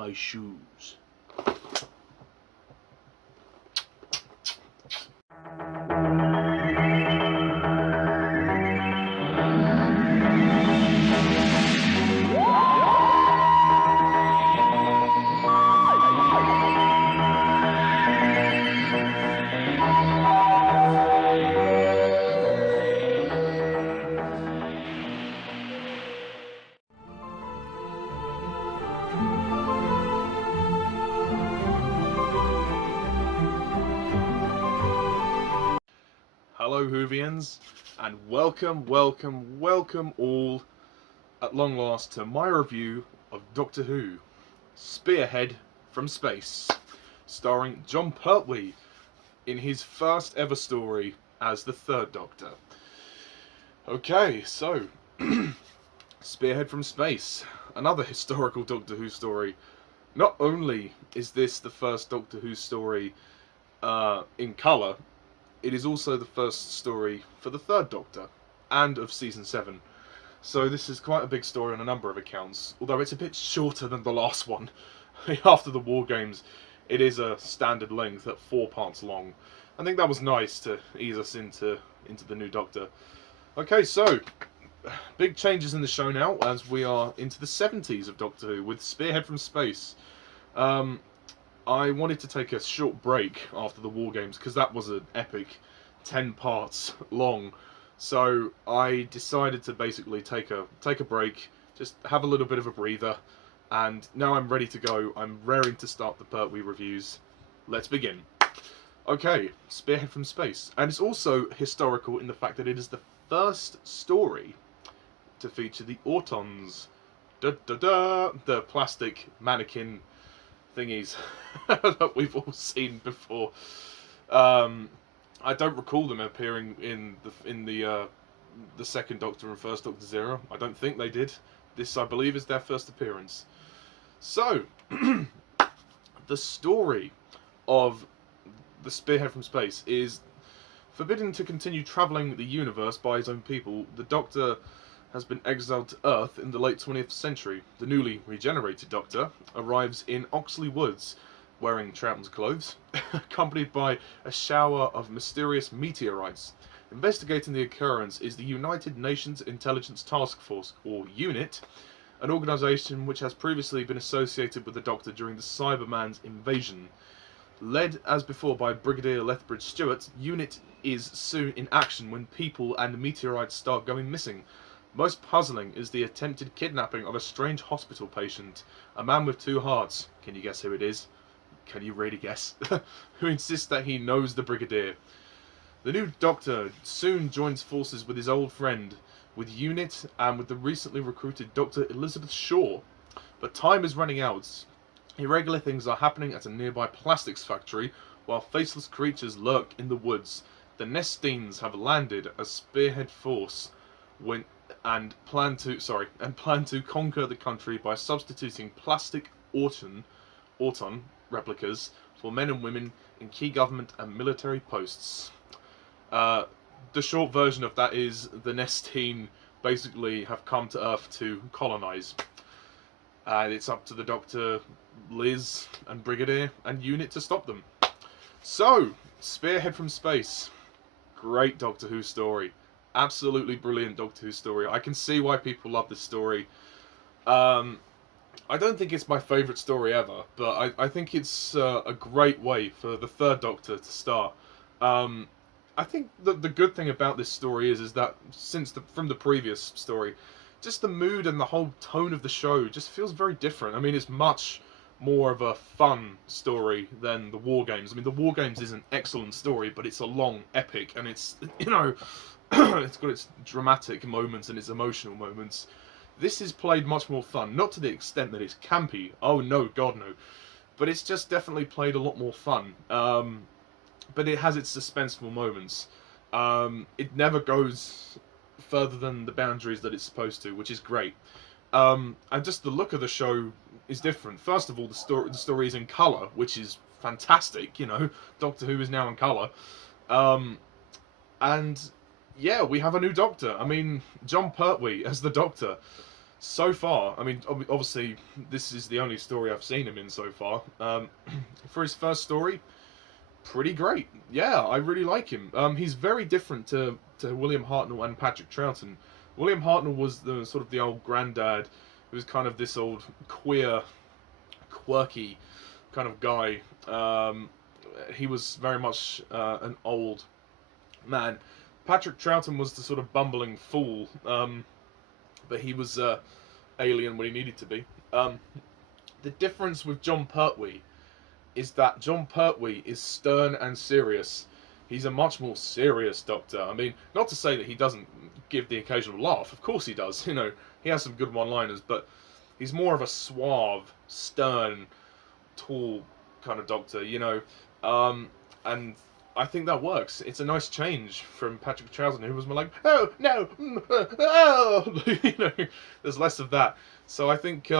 my shoes. Hello Whovians, and welcome all at long last to my review of Doctor Who, Spearhead from Space, starring Jon Pertwee in his first ever story as the Third Doctor. Okay, so, Spearhead from Space, another historical Doctor Who story. Not only is this the first Doctor Who story in colour, it is also the first story for the Third Doctor, and of Season 7. So this is quite a big story on a number of accounts, although it's a bit shorter than the last one. After the War Games, it is a standard length at 4 parts long. I think that was nice to ease us into the new Doctor. Okay, so, big changes in the show now, as we are into the 70s of Doctor Who, with Spearhead from Space. I wanted to take a short break after the War Games because that was an epic 10 parts long. So I decided to basically take a break, just have a little bit of a breather, and now I'm ready to go. I'm raring to start the Pertwee reviews. Let's begin. Okay, Spearhead from Space. And it's also historical in the fact that it is the first story to feature the Autons. The plastic mannequin thingies that we've all seen before. I don't recall them appearing in the Second Doctor and First Doctor Zero. I don't think they did. This, I believe, is their first appearance. So, the story of the Spearhead from Space is forbidden to continue travelling the universe by his own people. The Doctor has been exiled to Earth in the late 20th century. The newly regenerated Doctor arrives in Oxley Woods, wearing Troughton's clothes, accompanied by a shower of mysterious meteorites. Investigating the occurrence is the United Nations Intelligence Task Force, or UNIT, an organisation which has previously been associated with the Doctor during the Cyberman's invasion. Led as before by Brigadier Lethbridge Stewart, UNIT is soon in action when people and meteorites start going missing. Most puzzling is the attempted kidnapping of a strange hospital patient, a man with two hearts. Can you guess who it is? Can you really guess? Who insists that he knows the Brigadier. The new Doctor soon joins forces with his old friend, with UNIT and with the recently recruited Dr. Elizabeth Shaw. But time is running out. Irregular things are happening at a nearby plastics factory, while faceless creatures lurk in the woods. The Nestines have landed as Spearhead Force and plan to conquer the country by substituting plastic Auton replicas for men and women in key government and military posts. The short version of that is the Nestine basically have come to Earth to colonize. And it's up to the Doctor, Liz, and Brigadier, and UNIT to stop them. So, Spearhead from Space. Great Doctor Who story. Absolutely brilliant Doctor Who story. I can see why people love this story. I don't think it's my favourite story ever, but I think it's a great way for the Third Doctor to start. I think the good thing about this story is that from the previous story, just the mood and the whole tone of the show just feels very different. I mean, it's much more of a fun story than the War Games. I mean, the War Games is an excellent story, but it's a long epic, and it's, you know, it's got its dramatic moments and its emotional moments. This is played much more fun, not to the extent that it's campy. Oh no, God no. But it's just definitely played a lot more fun. But it has its suspenseful moments. It never goes further than the boundaries that it's supposed to, which is great. And just the look of the show is different. First of all, the story is in colour, which is fantastic. You know, Doctor Who is now in colour. And yeah, we have a new Doctor. I mean, Jon Pertwee as the Doctor. So far, I mean, obviously, this is the only story I've seen him in so far. For his first story, pretty great. Yeah, I really like him. He's very different to William Hartnell and Patrick Troughton. William Hartnell was the sort of the old granddad, who was kind of this old queer, quirky kind of guy. He was very much an old man. Patrick Troughton was the sort of bumbling fool, but he was alien when he needed to be. The difference with Jon Pertwee is that Jon Pertwee is stern and serious. He's a much more serious Doctor. I mean, not to say that he doesn't give the occasional laugh. Of course he does. You know, he has some good one-liners, but he's more of a suave, stern, tall kind of Doctor. You know, and I think that works. It's a nice change from Patrick Troughton, who was more like, oh no, oh, you know. There's less of that. So I think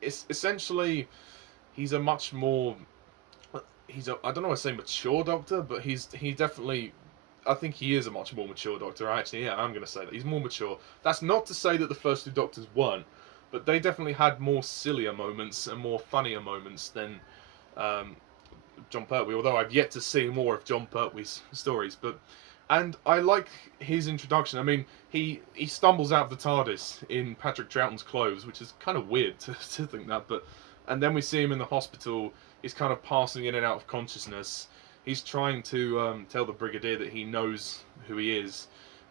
it's essentially he's a much more. I don't know. I say mature Doctor, but he definitely. I think he is a much more mature Doctor. Actually, yeah, I'm going to say that he's more mature. That's not to say that the first two Doctors weren't, but they definitely had more sillier moments and more funnier moments than Jon Pertwee. Although I've yet to see more of Jon Pertwee's stories, and I like his introduction. I mean, he stumbles out of the TARDIS in Patrick Troughton's clothes, which is kind of weird to think that, and then we see him in the hospital. He's kind of passing in and out of consciousness. He's trying to tell the Brigadier that he knows who he is.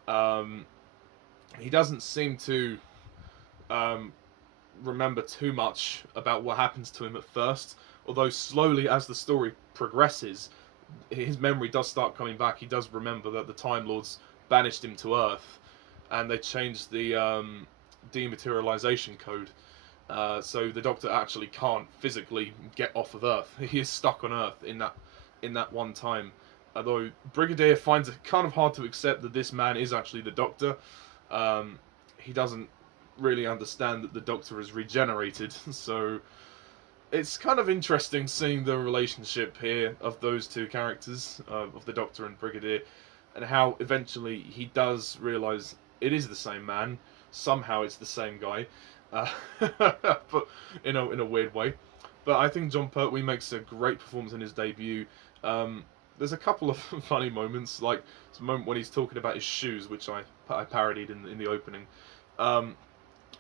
He doesn't seem to remember too much about what happens to him at first, although slowly as the story progresses, his memory does start coming back. He does remember that the Time Lords banished him to Earth, and they changed the dematerialization code. So the Doctor actually can't physically get off of Earth. He is stuck on Earth in that one time. Although Brigadier finds it kind of hard to accept that this man is actually the Doctor. He doesn't really understand that the Doctor is regenerated. So it's kind of interesting seeing the relationship here of those two characters, of the Doctor and Brigadier, and how eventually he does realise it is the same man. Somehow it's the same guy. But in a weird way. But I think Jon Pertwee makes a great performance in his debut. There's a couple of funny moments, like the moment when he's talking about his shoes, which I parodied in the opening.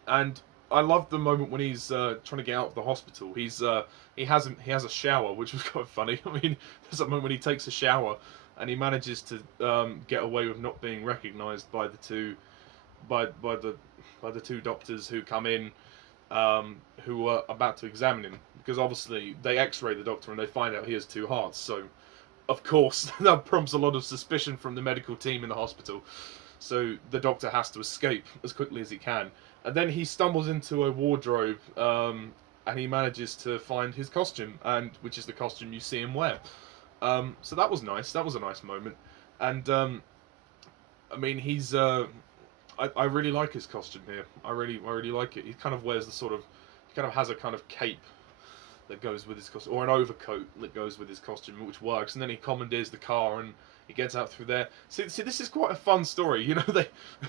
And I love the moment when he's trying to get out of the hospital. He has a shower, which was quite funny. I mean, there's a moment when he takes a shower and he manages to get away with not being recognised by the two doctors who come in, who are about to examine him, because obviously they X-ray the Doctor and they find out he has two hearts. So, of course, that prompts a lot of suspicion from the medical team in the hospital. So the Doctor has to escape as quickly as he can, and then he stumbles into a wardrobe, and he manages to find his costume, which is the costume you see him wear. So that was nice. That was a nice moment, and I mean, he's. I really like his costume here. I really like it. He kind of wears he kind of has a kind of cape that goes with his costume, or an overcoat that goes with his costume, which works. And then he commandeers the car and he gets out through there. See, this is quite a fun story. You know,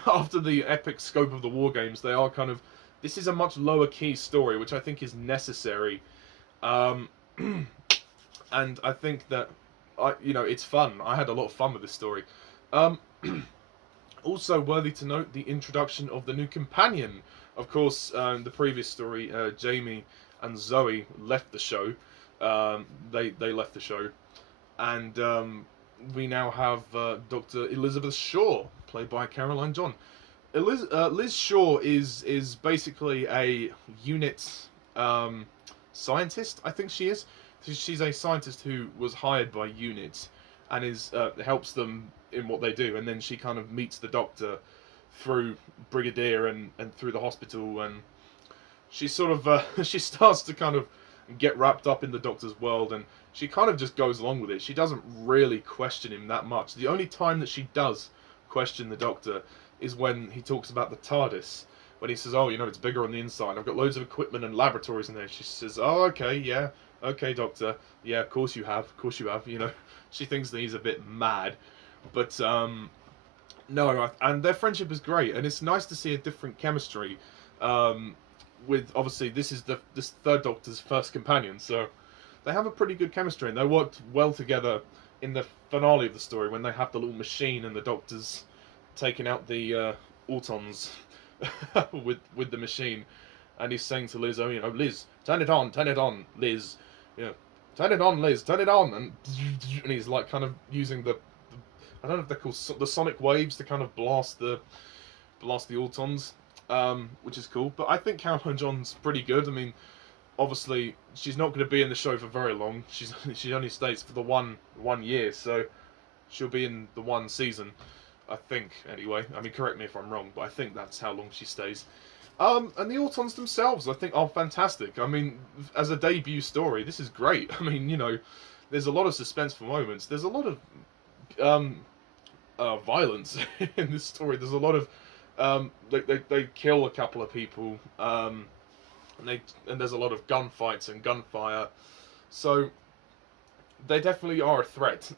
after the epic scope of the War Games, they are kind of. This is a much lower key story, which I think is necessary. And I think that, it's fun. I had a lot of fun with this story. Also worthy to note, the introduction of the new companion. Of course, the previous story, Jamie and Zoe left the show. They left the show, and we now have Dr. Elizabeth Shaw, played by Caroline John. Liz Shaw is basically a unit scientist. I think she is. She's a scientist who was hired by UNIT and helps them in what they do, and then she kind of meets the Doctor through Brigadier and through the hospital, and she sort of she starts to kind of get wrapped up in the Doctor's world, and she kind of just goes along with it. She doesn't really question him that much. The only time that she does question the Doctor is when he talks about the TARDIS, when he says, oh, it's bigger on the inside, I've got loads of equipment and laboratories in there. She says, oh, okay, yeah, okay, Doctor, yeah, of course you have, she thinks that he's a bit mad. But no, and their friendship is great, and it's nice to see a different chemistry. With obviously this third Doctor's first companion, so they have a pretty good chemistry, and they worked well together in the finale of the story when they have the little machine and the Doctor's taking out the Autons with the machine, and he's saying to Liz, "Oh, you know, Liz, turn it on, Liz, you know, turn it on, Liz, turn it on," and he's like kind of using the I don't know if they're called the sonic waves to kind of blast the Autons, which is cool. But I think Caroline John's pretty good. I mean, obviously she's not going to be in the show for very long. She only stays for the one year, so she'll be in the one season, I think. Anyway, I mean, correct me if I'm wrong, but I think that's how long she stays. And the Autons themselves, I think, are fantastic. I mean, as a debut story, this is great. I mean, you know, there's a lot of suspenseful moments. There's a lot of violence in this story. There's a lot of they kill a couple of people, and there's a lot of gunfights and gunfire. So they definitely are a threat.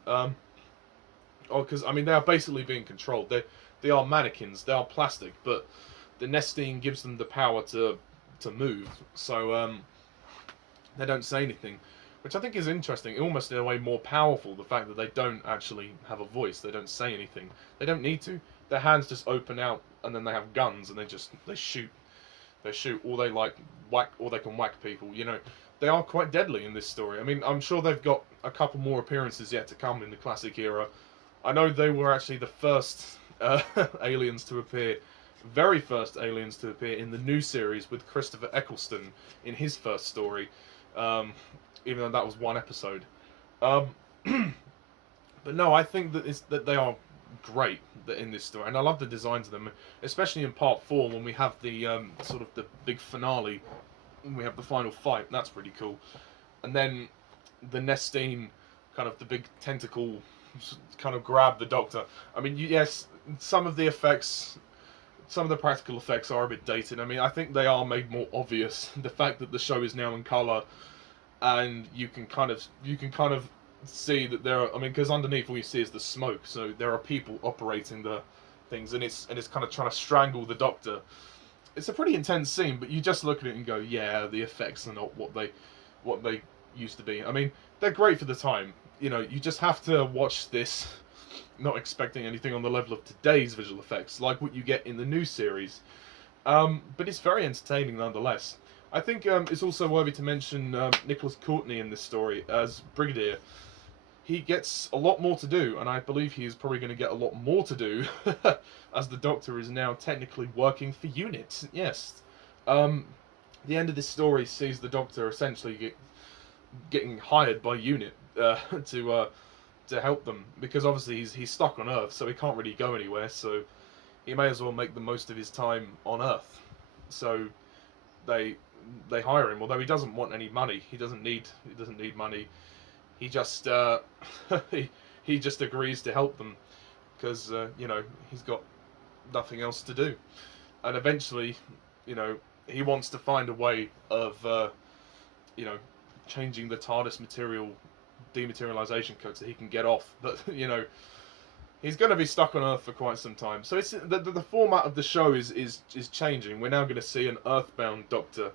Because I mean, they are basically being controlled. They are mannequins. They are plastic, but the Nestine gives them the power to move. So they don't say anything, which I think is interesting. Almost in a way more powerful. The fact that they don't actually have a voice. They don't say anything. They don't need to. Their hands just open out, and then they have guns, and they shoot. They shoot, or they like whack, or they can whack people. You know, they are quite deadly in this story. I mean, I'm sure they've got a couple more appearances yet to come in the classic era. I know they were actually the first aliens to appear, very first aliens to appear in the new series with Christopher Eccleston in his first story, even though that was one episode. But no, I think that they are great in this story, and I love the designs of them, especially in part 4 when we have the sort of the big finale, when we have the final fight. That's pretty cool. And then the Nestine, kind of the big tentacle, kind of grab the Doctor. I mean, yes, some of the effects, some of the practical effects are a bit dated. I mean, I think they are made more obvious. The fact that the show is now in colour, and you can kind of see that there are, I mean, because underneath all you see is the smoke, so there are people operating the things, and it's kind of trying to strangle the Doctor. It's a pretty intense scene, but you just look at it and go, yeah, the effects are not what they used to be. I mean, they're great for the time. You know, you just have to watch this not expecting anything on the level of today's visual effects, like what you get in the new series. But it's very entertaining nonetheless. I think it's also worthy to mention Nicholas Courtney in this story as Brigadier. He gets a lot more to do, and I believe he is probably going to get a lot more to do, as the Doctor is now technically working for UNIT. Yes. The end of this story sees the Doctor essentially getting hired by UNIT to help them, because obviously he's stuck on Earth, so he can't really go anywhere. So he may as well make the most of his time on Earth. So they hire him, although he doesn't want any money. He doesn't need money. He just he just agrees to help them because you know, he's got nothing else to do, and eventually, you know, he wants to find a way of you know, changing the TARDIS dematerialization code so he can get off. But you know, he's going to be stuck on Earth for quite some time. So it's the format of the show is changing. We're now going to see an Earthbound Doctor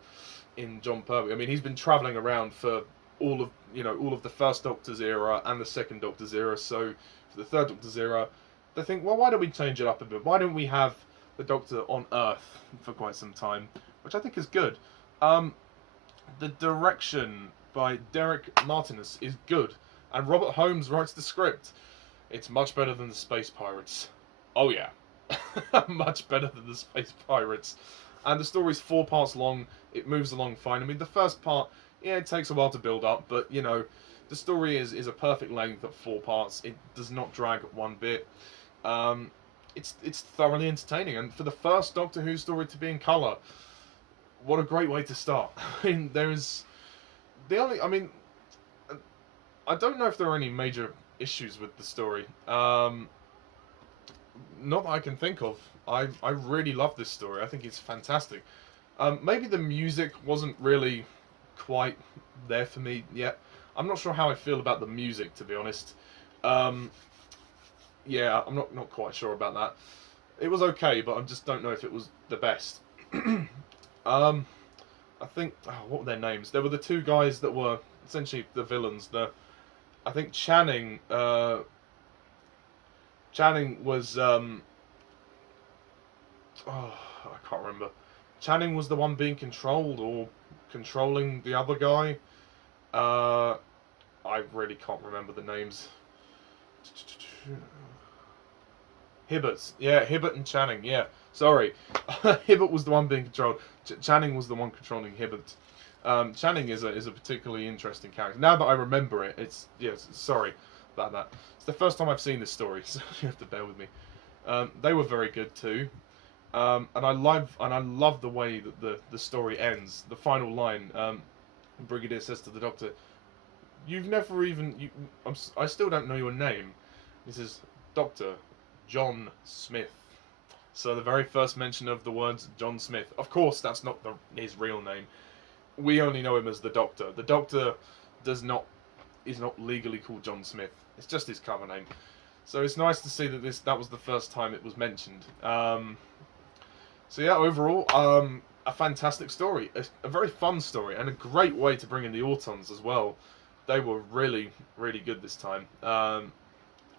in Jon Pertwee. I mean, he's been travelling around for all of the first Doctor's era and the second Doctor's era. So for the third Doctor's era, they think, well, why don't we change it up a bit? Why don't we have the Doctor on Earth for quite some time? Which I think is good. The direction by Derek Martinez is good, and Robert Holmes writes the script. It's much better than the Space Pirates. Oh yeah, much better than the Space Pirates. And the story's 4 parts long. It moves along fine. I mean, the first part, yeah, it takes a while to build up, but you know, the story is a perfect length at 4 parts. It does not drag one bit. It's thoroughly entertaining, and for the first Doctor Who story to be in colour, what a great way to start. I mean, I don't know if there are any major issues with the story. Not that I can think of. I really love this story. I think it's fantastic. Maybe the music wasn't really quite there for me yet. I'm not sure how I feel about the music, to be honest. Yeah, I'm not quite sure about that. It was okay, but I just don't know if it was the best. I think what were their names? There were the two guys that were essentially the villains. I think Channing was I can't remember. Channing was the one being controlled or controlling the other guy. I really can't remember the names. Hibbert. Yeah, Hibbert and Channing. Yeah, sorry. Hibbert was the one being controlled. Channing was the one controlling Hibbert. Channing is a particularly interesting character. Now that I remember it, sorry about that. It's the first time I've seen this story, so you have to bear with me. They were very good too. And I love the way that the story ends. The final line, Brigadier says to the Doctor, "You've never even I still don't know your name." He says, "Doctor John Smith." So the very first mention of the words John Smith. Of course, that's not his real name. We only know him as the Doctor. The Doctor is not legally called John Smith. It's just his cover name. So it's nice to see that was the first time it was mentioned. So yeah, overall, a fantastic story, a very fun story, and a great way to bring in the Autons as well. They were really, really good this time.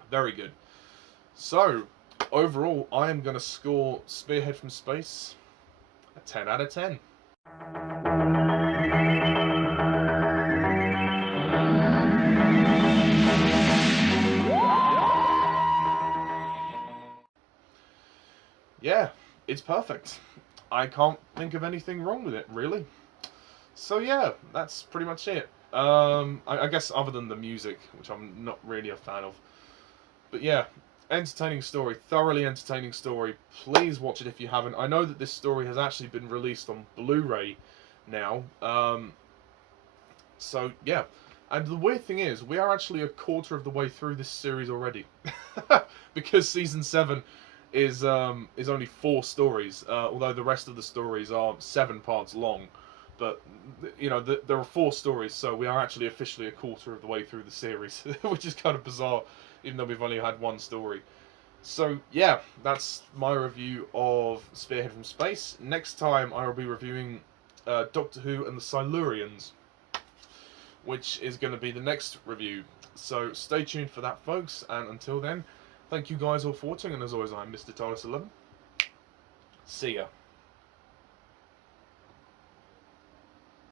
Very good. So, overall, I am going to score Spearhead from Space a 10 out of 10. Yeah, it's perfect. I can't think of anything wrong with it, really. So yeah, that's pretty much it. I guess other than the music, which I'm not really a fan of. But yeah, entertaining story, thoroughly entertaining story. Please watch it if you haven't. I know that this story has actually been released on Blu-ray now. So yeah, and the weird thing is, we are actually a quarter of the way through this series already, because season 7 is only 4 stories, although the rest of the stories are 7 parts long. But you know, there are 4 stories, so we are actually officially a quarter of the way through the series, which is kind of bizarre, even though we've only had 1 story. So yeah, that's my review of Spearhead from Space. Next time I will be reviewing Doctor Who and the Silurians, which is going to be the next review. So stay tuned for that, folks, and until then, thank you guys all for watching, and as always, I'm Mr. TARDIS11. See ya.